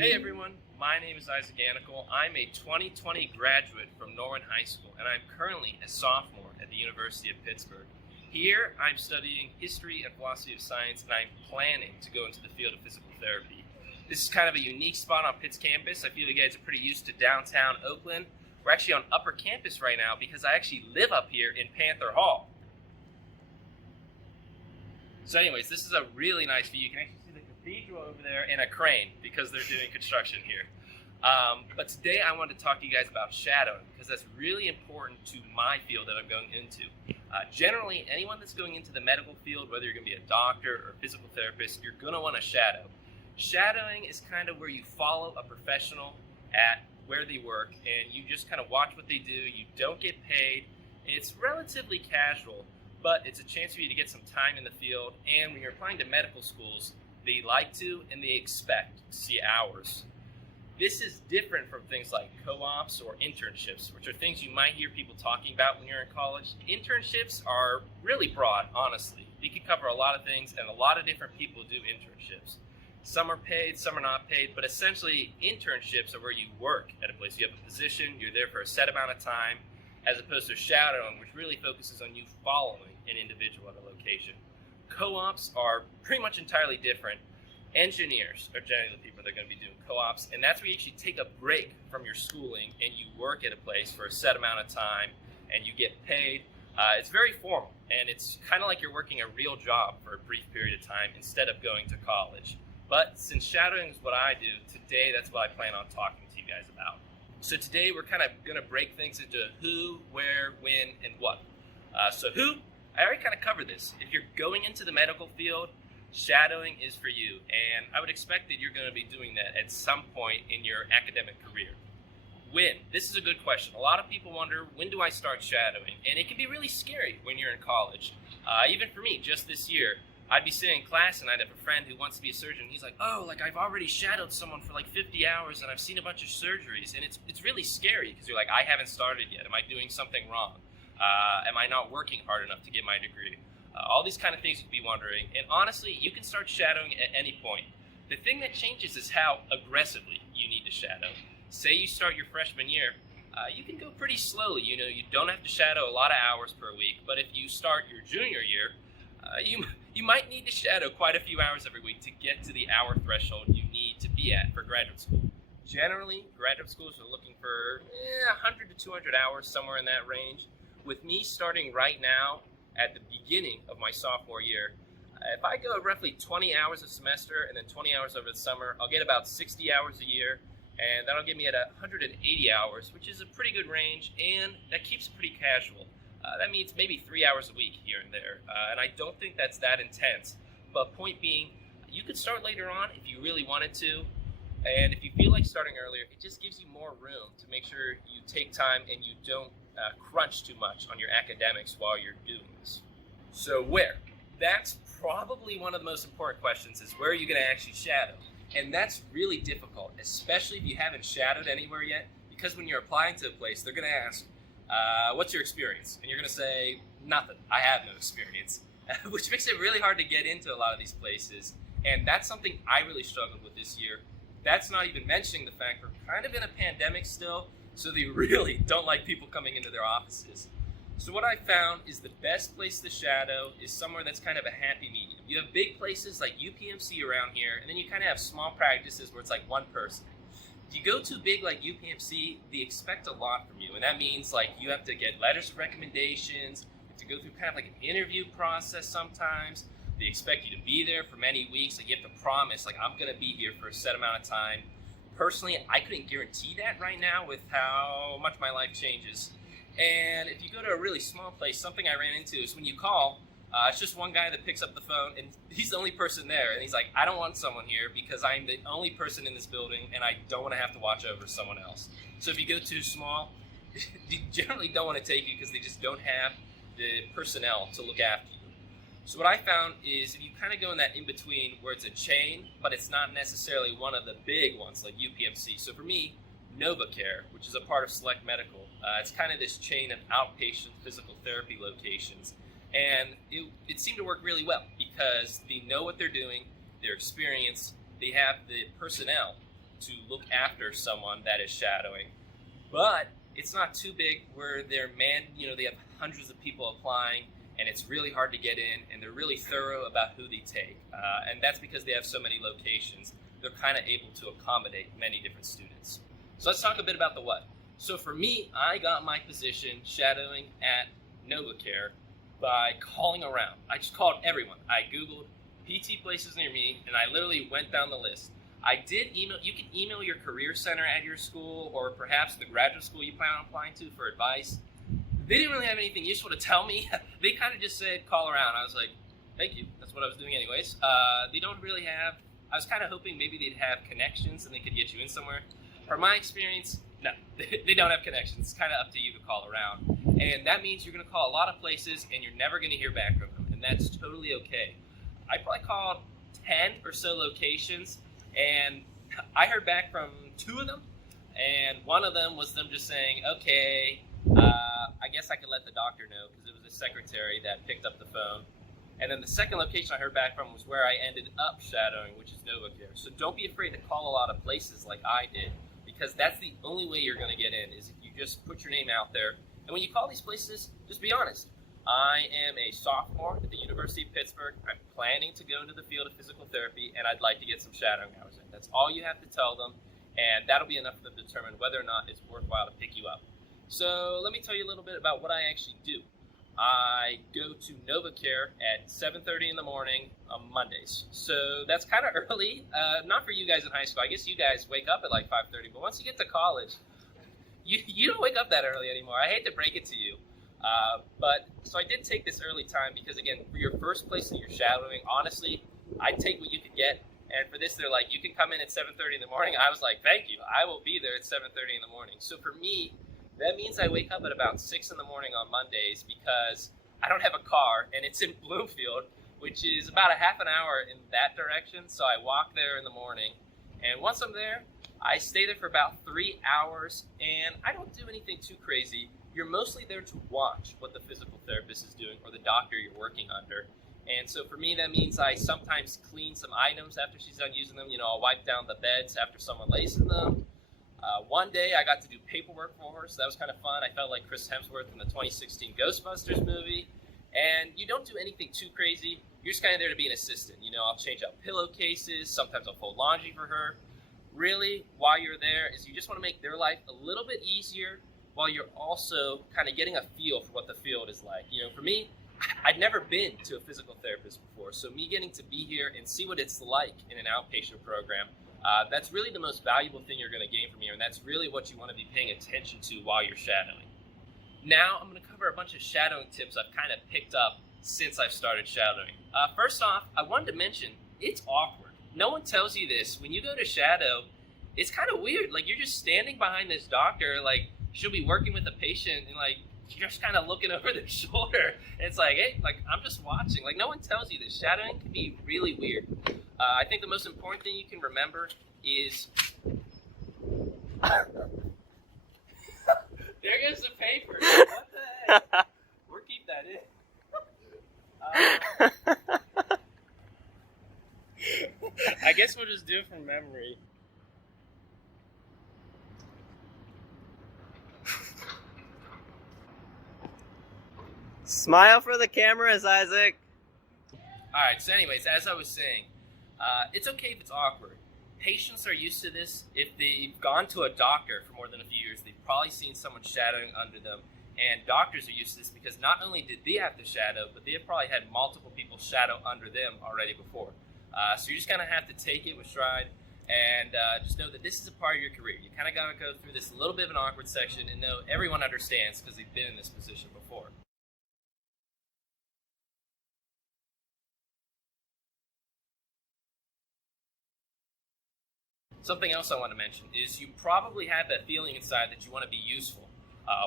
Hey everyone, my name is ScAluDa. I'm a 2020 graduate from Norwin High School, and I'm currently a sophomore at the University of Pittsburgh. Here, I'm studying history and philosophy of science, and I'm planning to go into the field of physical therapy. This is kind of a unique spot on Pitt's campus. I feel you guys are pretty used to downtown Oakland. We're actually on upper campus right now because I actually live up here in Panther Hall. So anyways, this is a really nice view. You can actually see the cathedral over there and a crane because they're doing construction here. But today I wanted to talk to you guys about shadowing because that's really important to my field that I'm going into. Generally, anyone that's going into the medical field, whether you're going to be a doctor or a physical therapist, you're going to want to shadow. Shadowing is kind of where you follow a professional at where they work and you just kind of watch what they do. You don't get paid. It's relatively casual, but it's a chance for you to get some time in the field. And when you're applying to medical schools, they like to and they expect to see hours. This is different from things like co-ops or internships, which are things you might hear people talking about when you're in college. Internships are really broad, honestly. They can cover a lot of things, and a lot of different people do internships. Some are paid, some are not paid, but essentially internships are where you work at a place. You have a position, you're there for a set amount of time, as opposed to shadowing, which really focuses on you following an individual at a location. Co-ops are pretty much entirely different. Engineers are generally the people that are going to be doing co-ops, and that's where you actually take a break from your schooling and you work at a place for a set amount of time and you get paid. It's very formal, and it's kind of like you're working a real job for a brief period of time instead of going to college. But since shadowing is what I do, today that's what I plan on talking to you guys about. So today we're kind of going to break things into who, where, when, and what. So who, I already kind of covered this. If you're going into the medical field, shadowing is for you, and I would expect that you're going to be doing that at some point in your academic career. When? This is a good question. A lot of people wonder, when do I start shadowing? And it can be really scary when you're in college. Even for me, just this year, I'd be sitting in class and I'd have a friend who wants to be a surgeon. He's like, oh, I've already shadowed someone for 50 hours and I've seen a bunch of surgeries. And it's really scary because you're like, I haven't started yet. Am I doing something wrong? Am I not working hard enough to get my degree? All these kind of things you'd be wondering. And honestly, you can start shadowing at any point. The thing that changes is how aggressively you need to shadow. Say you start your freshman year, you can go pretty slowly. You don't have to shadow a lot of hours per week. But if you start your junior year, you might need to shadow quite a few hours every week to get to the hour threshold you need to be at for graduate school. Generally, graduate schools are looking for 100 to 200 hours, somewhere in that range. With me starting right now at the beginning of my sophomore year, if I go roughly 20 hours a semester and then 20 hours over the summer, I'll get about 60 hours a year, and that'll get me at 180 hours, which is a pretty good range, and that keeps it pretty casual. That means maybe 3 hours a week here and there, and I don't think that's that intense. But point being, you could start later on if you really wanted to, and if you feel like starting earlier, it just gives you more room to make sure you take time and you don't crunch too much on your academics while you're doing this. So where? That's probably one of the most important questions, is where are you going to actually shadow? And that's really difficult, especially if you haven't shadowed anywhere yet, because when you're applying to a place, they're going to ask, what's your experience? And you're going to say, nothing. I have no experience, which makes it really hard to get into a lot of these places. And that's something I really struggled with this year. That's not even mentioning the fact we're kind of in a pandemic still, so they really don't like people coming into their offices. So what I found is the best place to shadow is somewhere that's kind of a happy medium. You have big places like UPMC around here, and then you kind of have small practices where it's like one person. If you go too big like UPMC, they expect a lot from you, and that means you have to get letters of recommendations, you have to go through kind of an interview process sometimes. They expect you to be there for many weeks. You have to promise, I'm going to be here for a set amount of time. Personally, I couldn't guarantee that right now with how much my life changes. And if you go to a really small place, something I ran into is when you call, it's just one guy that picks up the phone, and he's the only person there. And he's like, I don't want someone here because I'm the only person in this building, and I don't want to have to watch over someone else. So if you go too small, you generally don't want to take you because they just don't have the personnel to look after you. So what I found is if you kind of go in that in-between where it's a chain, but it's not necessarily one of the big ones like UPMC. So for me, NovaCare, which is a part of Select Medical, it's kind of this chain of outpatient physical therapy locations. And it seemed to work really well because they know what they're doing, they're experienced, they have the personnel to look after someone that is shadowing. But it's not too big where they have hundreds of people applying, and it's really hard to get in, and they're really thorough about who they take. And that's because they have so many locations. They're kind of able to accommodate many different students. So let's talk a bit about the what. So for me, I got my position shadowing at NovaCare by calling around. I just called everyone. I Googled PT places near me, and I literally went down the list. I did email. You can email your career center at your school, or perhaps the graduate school you plan on applying to, for advice. They didn't really have anything useful to tell me. They kind of just said call around. I was like, thank you. That's what I was doing anyways. They don't really have. I was kind of hoping maybe they'd have connections and they could get you in somewhere. From my experience, no, they don't have connections. It's kind of up to you to call around. And that means you're going to call a lot of places and you're never going to hear back from them. And that's totally okay. I probably called 10 or so locations, and I heard back from 2 of them. And one of them was them just saying, okay, I guess I could let the doctor know, because it was the secretary that picked up the phone. And then the second location I heard back from was where I ended up shadowing, which is NovaCare. So don't be afraid to call a lot of places like I did, because that's the only way you're going to get in, is if you just put your name out there. And when you call these places, just be honest. I am a sophomore at the University of Pittsburgh. I'm planning to go into the field of physical therapy, and I'd like to get some shadowing hours in. That's all you have to tell them, and that'll be enough for them to determine whether or not it's worthwhile to pick you up. So let me tell you a little bit about what I actually do. I go to NovaCare at 7:30 in the morning on Mondays. So that's kind of early. Not for you guys in high school. I guess you guys wake up at like 5:30, but once you get to college, you don't wake up that early anymore. I hate to break it to you. So I did take this early time because, again, for your first place that you're shadowing, honestly, I'd take what you could get. And for this, they're like, you can come in at 7:30 in the morning. I was like, thank you. I will be there at 7:30 in the morning. So for me, that means I wake up at about 6 in the morning on Mondays because I don't have a car, and it's in Bloomfield, which is about a half an hour in that direction. So I walk there in the morning, and once I'm there, I stay there for about 3 hours, and I don't do anything too crazy. You're mostly there to watch what the physical therapist is doing or the doctor you're working under. And so for me, that means I sometimes clean some items after she's done using them. I'll wipe down the beds after someone lays in them. One day I got to do paperwork for her, so that was kind of fun. I felt like Chris Hemsworth in the 2016 Ghostbusters movie. And you don't do anything too crazy. You're just kind of there to be an assistant. I'll change out pillowcases. Sometimes I'll fold laundry for her. Really, while you're there, is you just want to make their life a little bit easier while you're also kind of getting a feel for what the field is like. For me, I'd never been to a physical therapist before, so me getting to be here and see what it's like in an outpatient program, that's really the most valuable thing you're going to gain from here, and that's really what you want to be paying attention to while you're shadowing. Now, I'm going to cover a bunch of shadowing tips I've kind of picked up since I've started shadowing. First off, I wanted to mention, it's awkward. No one tells you this. When you go to shadow, it's kind of weird. Like, you're just standing behind this doctor, like, she'll be working with a patient, and, like, you're just kind of looking over their shoulder. And it's like, hey, like, I'm just watching. Like, no one tells you this. Shadowing can be really weird. I think the most important thing you can remember is... There goes the paper. What the heck? We'll keep that in. I guess we'll just do it from memory. Smile for the cameras, Isaac. Alright, so anyways, as I was saying, it's okay if it's awkward. Patients are used to this. If they've gone to a doctor for more than a few years, they've probably seen someone shadowing under them. And doctors are used to this because not only did they have to shadow, but they have probably had multiple people shadow under them already before. So you're just going to have to take it with stride and just know that this is a part of your career. You kind of got to go through this little bit of an awkward section and know everyone understands because they've been in this position before. Something else I want to mention is you probably have that feeling inside that you want to be useful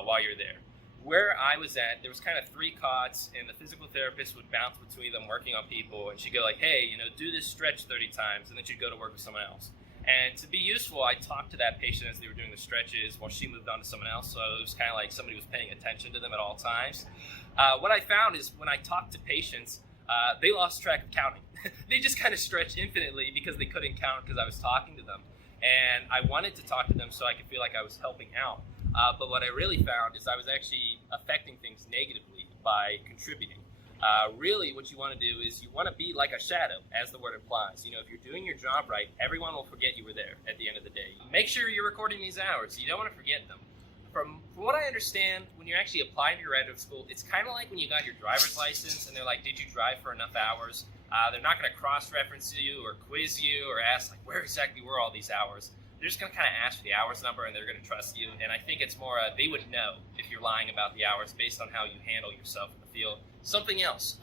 while you're there. Where I was at, there was kind of 3 cots, and the physical therapist would bounce between them working on people, and she'd go like, hey, do this stretch 30 times, and then she'd go to work with someone else. And to be useful, I talked to that patient as they were doing the stretches while she moved on to someone else, so it was kind of like somebody was paying attention to them at all times. What I found is when I talked to patients, they lost track of counting. They just kind of stretched infinitely because they couldn't count because I was talking to them. and I wanted to talk to them so I could feel like I was helping out. But what I really found is I was actually affecting things negatively by contributing. Really, what you want to do is you want to be like a shadow, as the word implies. If you're doing your job right, everyone will forget you were there at the end of the day. Make sure you're recording these hours. You don't want to forget them. From what I understand, when you're actually applying to graduate school, it's kind of like when you got your driver's license and they're like, did you drive for enough hours? They're not going to cross-reference you or quiz you or ask, like, where exactly were all these hours? They're just going to kind of ask for the hours number and they're going to trust you. And I think it's more, they would know if you're lying about the hours based on how you handle yourself in the field. Something else,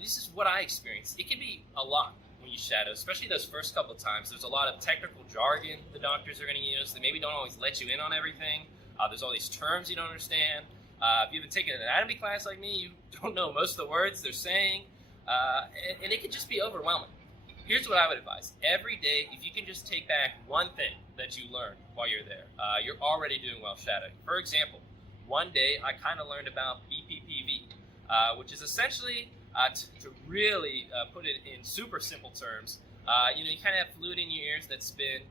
this is what I experienced. It can be a lot when you shadow, especially those first couple of times. There's a lot of technical jargon the doctors are going to use. They maybe don't always let you in on everything. There's all these terms you don't understand. If you haven't taken an anatomy class like me, you don't know most of the words they're saying. And it can just be overwhelming. Here's what I would advise. Every day, if you can just take back one thing that you learned while you're there, you're already doing well shadowing. For example, one day I kind of learned about BPPV, which is essentially, to really put it in super simple terms, you kind of have fluid in your ears that spin,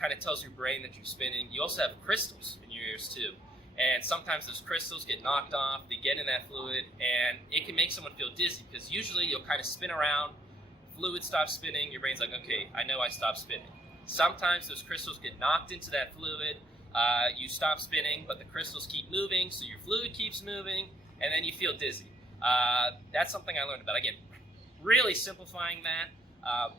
kind of tells your brain that you're spinning. You also have crystals in your ears too. And sometimes those crystals get knocked off, they get in that fluid, and it can make someone feel dizzy because usually you'll kind of spin around, fluid stops spinning, your brain's like, okay, I know I stopped spinning. Sometimes those crystals get knocked into that fluid, you stop spinning, but the crystals keep moving, so your fluid keeps moving, and then you feel dizzy. That's something I learned about. Again, really simplifying that,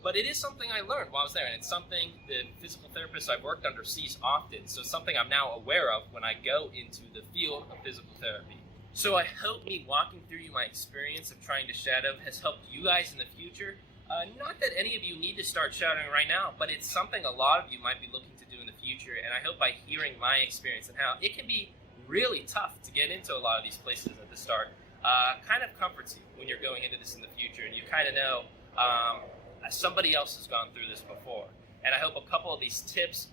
but it is something I learned while I was there, and it's something the physical therapist I've worked under sees often, so something I'm now aware of when I go into the field of physical therapy. So I hope me walking through you my experience of trying to shadow has helped you guys in the future. Not that any of you need to start shadowing right now, but it's something a lot of you might be looking to do in the future, and I hope by hearing my experience and how it can be really tough to get into a lot of these places at the start, kind of comforts you when you're going into this in the future, and you kind of know somebody else has gone through this before. And I hope a couple of these tips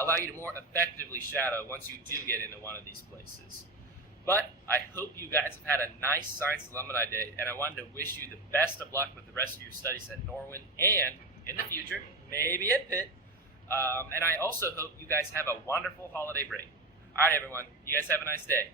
allow you to more effectively shadow once you do get into one of these places. But I hope you guys have had a nice Science Alumni Day, and I wanted to wish you the best of luck with the rest of your studies at Norwin and in the future, maybe at Pitt. And I also hope you guys have a wonderful holiday break. All right, everyone, you guys have a nice day.